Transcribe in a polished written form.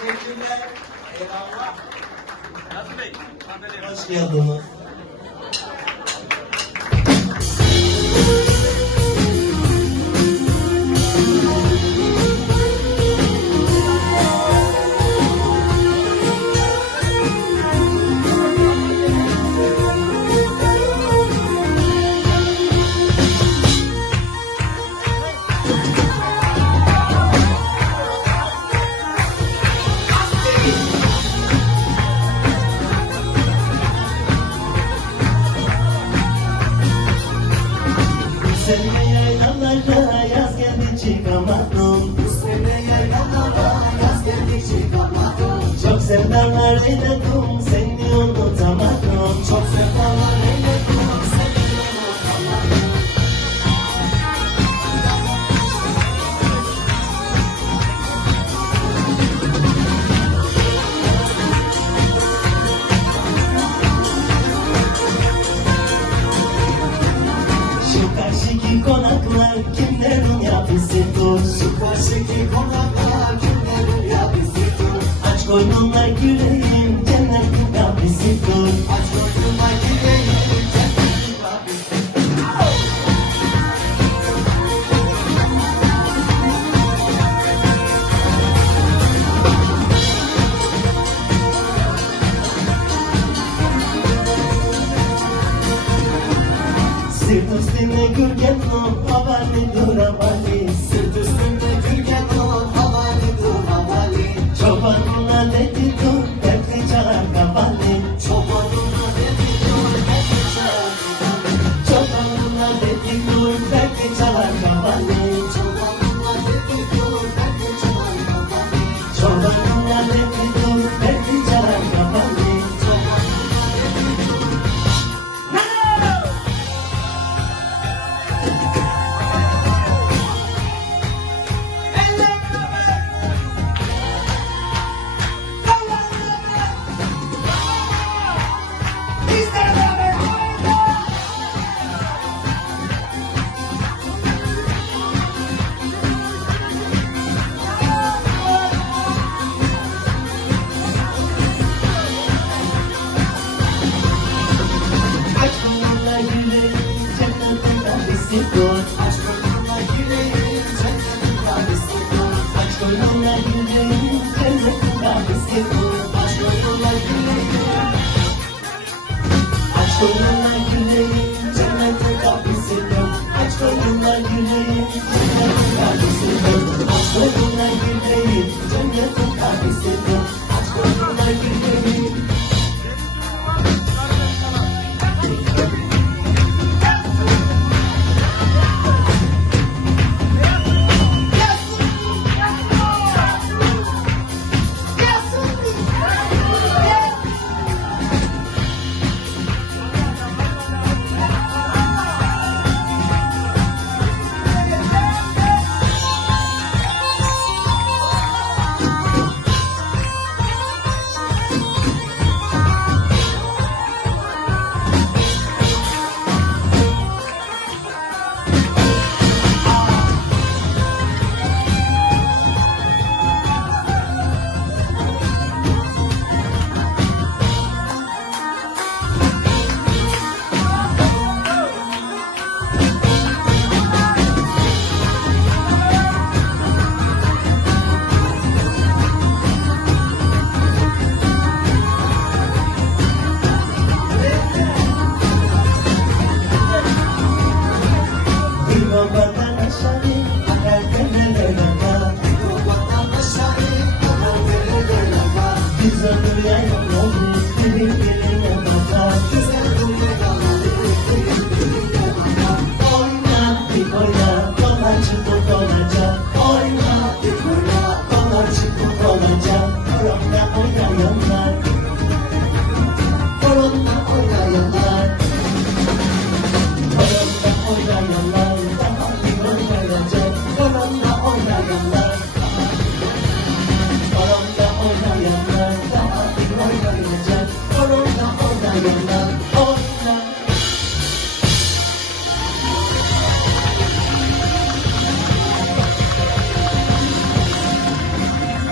Teşekkürler. Eyvallah. Nazım Bey, sandalye. Hoş geldiniz. Bu sene yaylalara yaz geldi çıkamadım. Bu sene yaylalara yaz geldi çıkamadım. Çok sevdalar eyledim seni unutamadım. Çok sevdalar eyledim seni unutamadım. Şu karşıki konaklar kimlerin yapısıdır? Şu karşıki konaklar kimlerin yapısıdır? Aç koynuna yüreğim cennetin kapısıdır. Aç koynuma gireyim cennetin kapısıdır. Sırt üstüne gürgenli havalidir havali. Sırt üstünde gürgen ol havalidir havali. Çobanına dedi dur dertli çağır kabali. Çobanına dedi dur dertli çağır kabali. Çobanına dedi dur dertli çağır kabali. Çobanına dedi dur dertli çağır kabali. Çobanına dedi dur dertli çağır kabali. Aşkınla yüreğim cennetin kapısıdır. Aç koynuna gireyim cennetin kapısıdır. Aç koynuna yüreğim cennetin kapısıdır. Aç koynuna gireyim. Aç koynuna yüreğim cennetin kapısıdır. Aç koynuna yüreğim cennetin kapısıdır. Aç koynuna yüreğim cennetin kapısıdır. Aç koynuna yüreğim. Bir babadan aşağı akar demeler akar. Babadan aşağı kadar derelere var. Biz ömür yayın oldu, bir